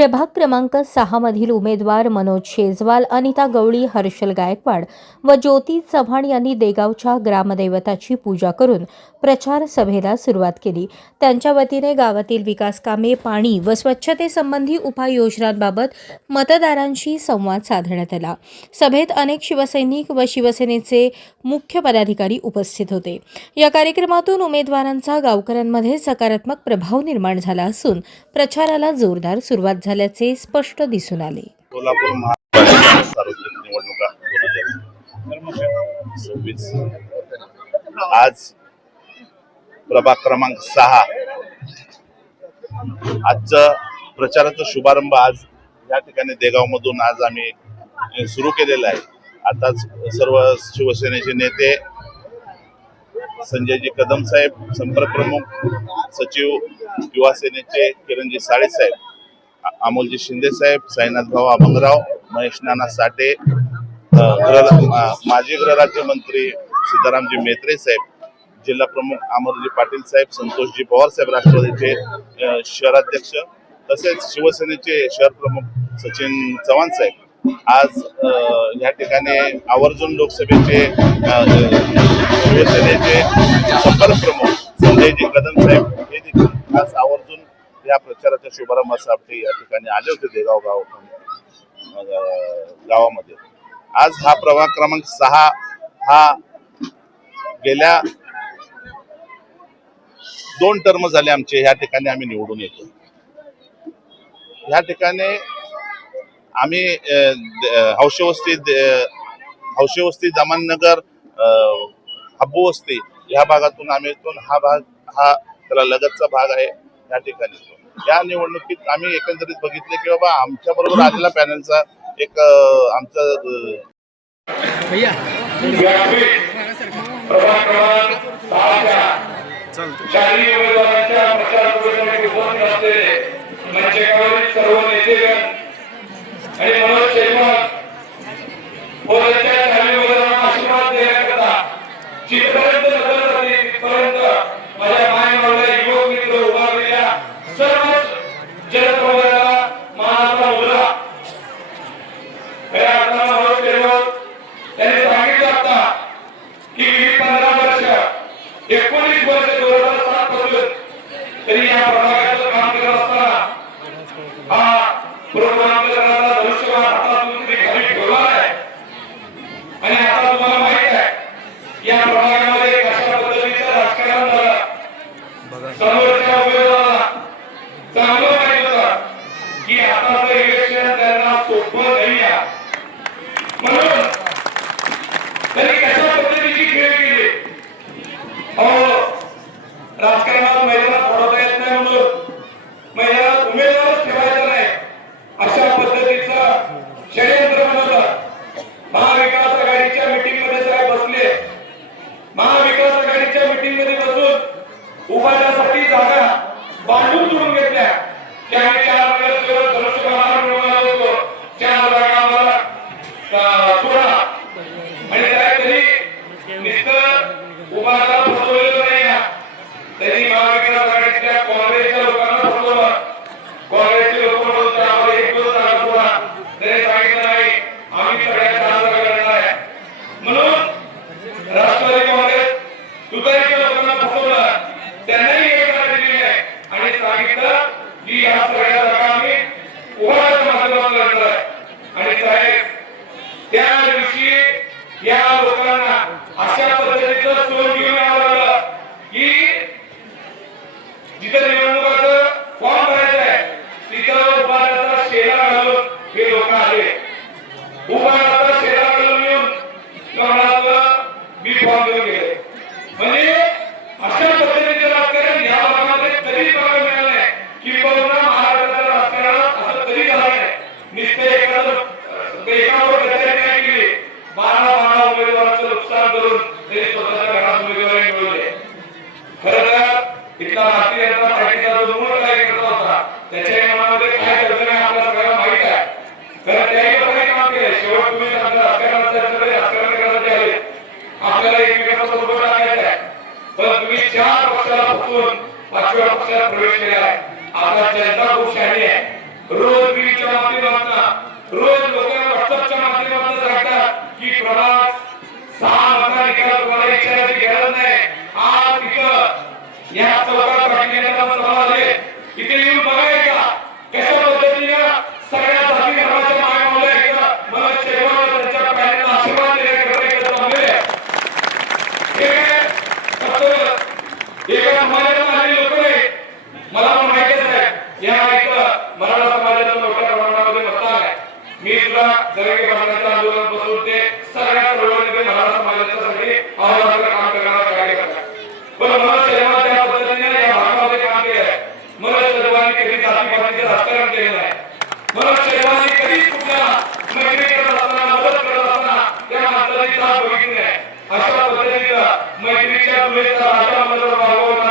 प्रभाग क्रमांक 6 मधील उमेदवार मनोज शेजवाल, अनिता गवळी, हर्षल गायकवाड व ज्योती चव्हाण यांनी देगावच्या ग्रामदैवताची पूजा करून प्रचार सभेला सुरुवात केली। त्यांच्या वतीने गावातील विकास कामे, पाणी व स्वच्छतेसंबंधी उपाययोजनांबाबत मतदारांशी संवाद साधण्यात आला। सभेत अनेक शिवसैनिक व शिवसेनेचे मुख्य पदाधिकारी उपस्थित होते। या कार्यक्रमातून उमेदवारांचा गावकऱ्यांमध्ये सकारात्मक प्रभाव निर्माण झाला असून प्रचाराला जोरदार सुरुवात झाल्याचे स्पष्ट दिसून आले। सोलापूर महानगरपालिका सार्वत्रिक निवडणुका 2026 आज प्रभाग क्रमांक 6 आजचं प्रचाराचा शुभारंभ आज या ठिकाणी देगाव मधून आज आम्ही सुरू केलेला आहे। आताच सर्व शिवसेनेचे नेते संजयजी कदम साहेब, संपर्क प्रमुख सचिव युवा सेनेचे किरणजी साळे साहेब, अमोलजी शिंदे साहेब, साईनाथ भाऊ अभंगराव, महेश नाना साठे, माजी गृहराज्यमंत्री सिद्धारामजी मेत्रे साहेब, जिल्हा प्रमुख अमरजी पाटील साहेब, संतोषजी पवार साहेब राष्ट्रवादीचे शहराध्यक्ष, तसेच शिवसेनेचे शहर प्रमुख सचिन चव्हाण साहेब आज या ठिकाणी आवर्जून लोकसभेचे शिवसेनेचे संपर्क प्रमुख संजयजी कदम साहेब हे देखील आज आवर्जून या प्रचाराच्या शुभारंभासाठी या ठिकाणी आले होते देगाव गावामध्ये। आज हा प्रभाग क्रमांक 6 हा गेल्या 2 टर्म झाले आमचे या ठिकाणी आम्ही निवडून येतो। या ठिकाणी आम्ही हौशेवस्ती, दमननगर, हब्बू वस्ती या भागातून आम्ही येतो। हा भाग हा त्याला लगतचा भाग आहे। या ठिकाणी या निवडणुकीत आम्ही एकंदरीत बघितले की बाबा आमच्या बरोबर आलेला पॅनलचा एक आमचा राजकारणात मैदानात पडता येत नाही म्हणून मैदानात उमेदवारच ठेवायचा नाही अशा पद्धतीचं षडयंत्र बनवलं। महाविकास आघाडीच्या मीटिंग मध्ये साहेब बसले। महाविकास आघाडीच्या मीटिंग मध्ये बसून उभारण्यासाठी जागा बांधून करून घेतल्या की आम्ही 4 वेळेस धनुष्यबाण मिळवून आलो होतो, 4 जागा आम्हाला पुरा आणि साहेब तरी नुसतं उभारला फसवलेलं नाही ना, त्यांनी महाविकास आघाडीच्या काँग्रेसच्या लोकांना फसवलं। काँग्रेसचे लोक म्हणून आम्हाला 1-2 जागा पुरा त्यांनी सांगितलं नाही, आम्ही सगळ्या 4 जागा लढणार आहे म्हणून राष्ट्रवादी काँग्रेस तुतारीच्या लोकांना फसवलं। त्यांनाही एक जागा दिली नाही आणि सांगितलं की या सगळ्या जागा आम्ही उभारच्या माध्यमातून लढणार आहे। आणि साहेब त्या दिवशी या लोकांना अशा पद्धतीचं सोड घेऊन यावं लागलं की जिथे निवडणुकाचं फॉर्म भरायचं आहे तिथं उभारण्याचा शेला घालून हे लोक आले। उभारण्याचा शेला घालून येऊन म्हणालं मी फॉर्म घेऊन गेले। म्हणजे अशा पद्धतीचं राजकारण या भागामध्ये कधीच बघायला मिळालं नाही की पूर्ण महाराष्ट्राच्या राजकारणात असं कधी झालं नाही। नुसते एकावर गद्दारी नाही केली, 12 उमेदवारांचं नुकसान करून ते स्वतःच्या घरात उमेदवारी मिळवले। खरं तर इथला भारतीय जनता पार्टीचा जो मूळ कार्यकर्ता होता त्याच्या मनामध्ये काय कल्पना आहे आपल्या सगळ्यांना माहित आहे। खरं त्याही लोकांनी काम केलं। शेवट तुम्ही राजकारण करायचे आले, आपल्याला एकमेकांचा सोबत टाकायचा आहे, पण तुम्ही 4 पक्षाला फसवून 5व्या पक्षात प्रवेश केला आहे। आता जनता खूप शहाणी आहे रोज रीलच्या माध्यमातून रोज लोक व्हॉट्सअपच्या माध्यमातून सांगतात की प्रभास 6 मतांनी निकाल तुम्हाला विचारायची गरज नाही. आज इथं या चौकात पाठीमागे सभा झाली, इथे येऊन बघायचा कशा पद्धतीने सगळ्या जाती धर्माच्या मायमावल्या आहेत. मला शेवटला त्यांच्या पायाला आशीर्वाद देण्याकरता इथं जमलेले आहे. हे फक्त एका समाजातून आलेले लोक नाही, मला पण माहितीच आहे या इथं मराठा समाजाचा मोठ्या प्रमाणामध्ये मतदान आहे. मी सुद्धा जरंगे पाटलांच्या आंदोलनापासून ते सगळ्या चळवळीमध्ये मराठा समाजाच्यासाठी अहोरात्र काम करणारा कार्यकर्ता आहे. पण मनोज शर्मा त्या पद्धतीने या भागामध्ये काम केलं आहे. मनोज शर्मांनी कधी जातीपातीचे राजकारण केलं नाही. मनोज शर्मांनी कधी कुठल्या मैत्री करत असताना मदत करत असताना त्या माणसाची जात बघितली नाही. अशा पद्धतीनं मैत्रीच्या तुलनेचा राजा मनोज भागवत